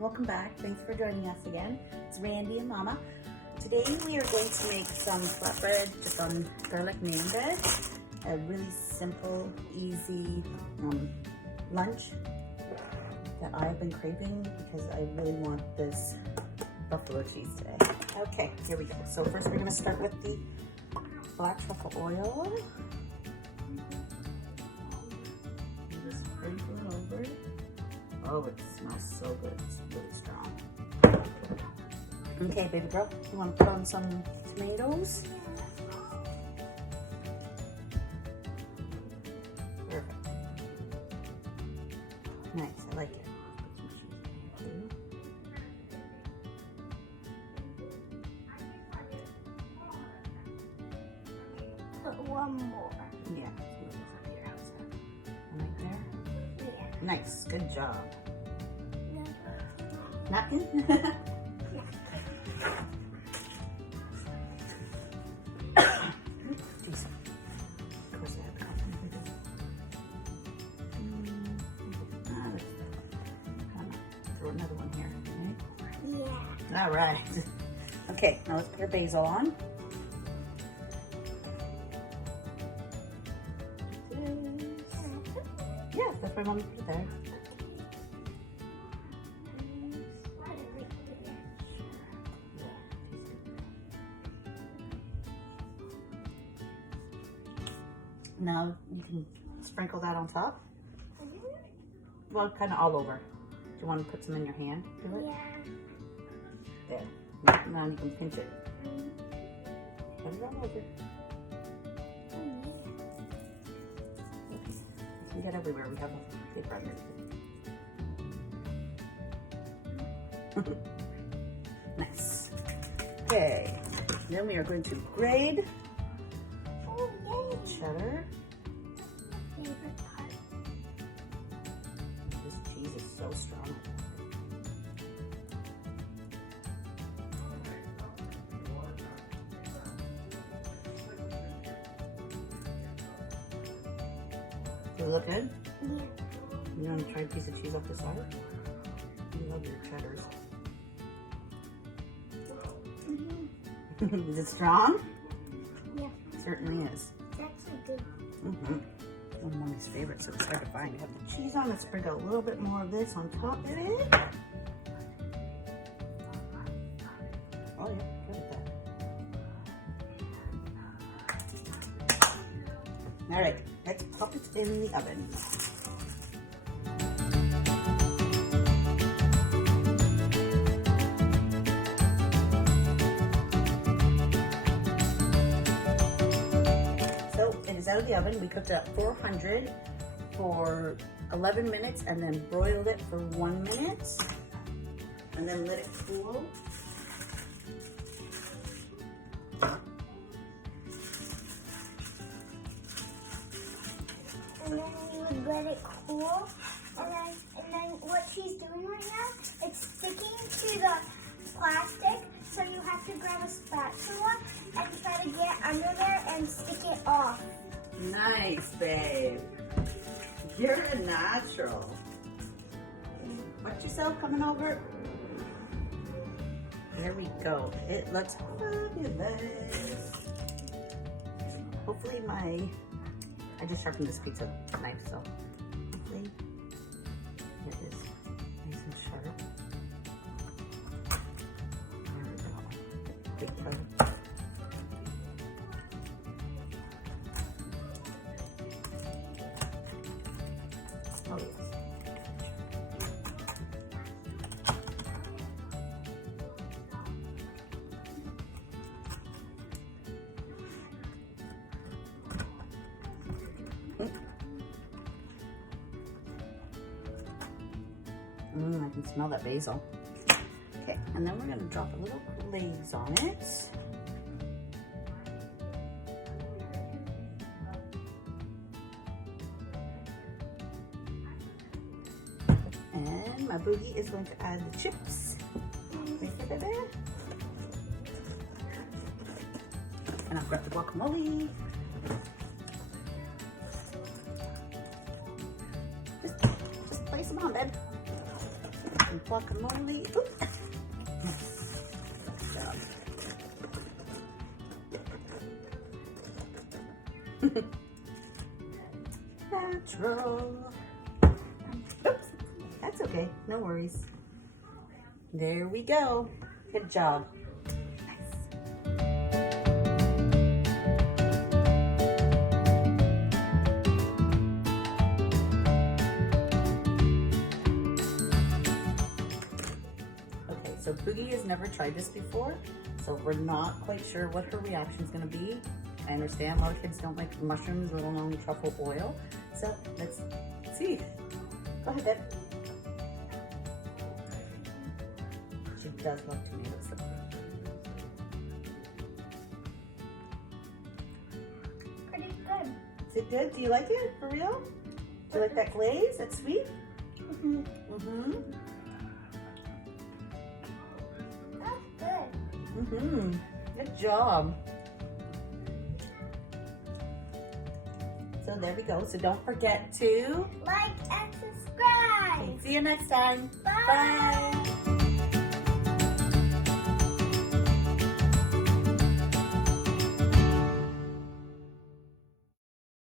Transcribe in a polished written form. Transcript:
welcome back. Thanks for joining us again. It's Randy and Mama. Today we are going to make some flatbread just on garlic naan bread. A really simple, easy lunch that I've been craving because I really want this buffalo cheese today. Okay, here we go. So first we're going to start with the black truffle oil. Just sprinkle it over. Oh, it smells so good. It's really strong. Okay, baby girl, you want to put on some tomatoes? Perfect. Nice, I like it. Put one more. Yeah. Right there? Yeah. Nice, good job. No. Napkin? Throw another one here, right? Yeah. All right. Okay, now let's put our basil on. Yeah, that's why Mommy put it there. Now you can sprinkle that on top. Well, kind of all over. Do you want to put some in your hand? Do it? Yeah. There. Now you can pinch it. Put it all over. You can get everywhere. We have a paper under. Nice. Okay. Then we are going to grate cheddar. Favorite part. This cheese is so strong. Does it look good? Yeah. You want to try a piece of cheese off the side? You love your cheddars. Is it strong? Yeah. It certainly is. That's a good. One of Mommy's favorites, so it's hard to find. We have the cheese on. Let's sprinkle a little bit more of this on top of it. Oh yeah, good at that. All right, let's pop it in the oven. Out of the oven. We cooked it at 400 for 11 minutes and then broiled it for 1 minute and then let it cool. And then we would let it cool. And then what she's doing right now, it's sticking to the plastic. So you have to grab a spatula and try to get under there and stick it off. Nice, babe. You're a natural. Watch yourself coming over. There we go. It looks fabulous. Hopefully I just sharpened this pizza knife, so hopefully it is nice and sharp. There we go. Big toe. Oh, yes. I can smell that basil. Okay, and then we're going to drop a little glaze on it. And my boogie is going to add the chips. And I've got the guacamole. Just place them on, babe. Some guacamole. Oops. Good job. Natural. Oops. That's okay. No worries. There we go. Good job. Okay, so Boogie has never tried this before, so we're not quite sure what her reaction is going to be. I understand a lot of kids don't like mushrooms, let alone truffle oil. So let's see. Go ahead, Deb. She does love tomatoes. Pretty good. Is it good? Do you like it? For real? Do you like that glaze? That's sweet? Mm-hmm. Mm-hmm. That's good. Mm-hmm. Good job. So there we go. So don't forget to Like and subscribe. see you next time. Bye. Bye.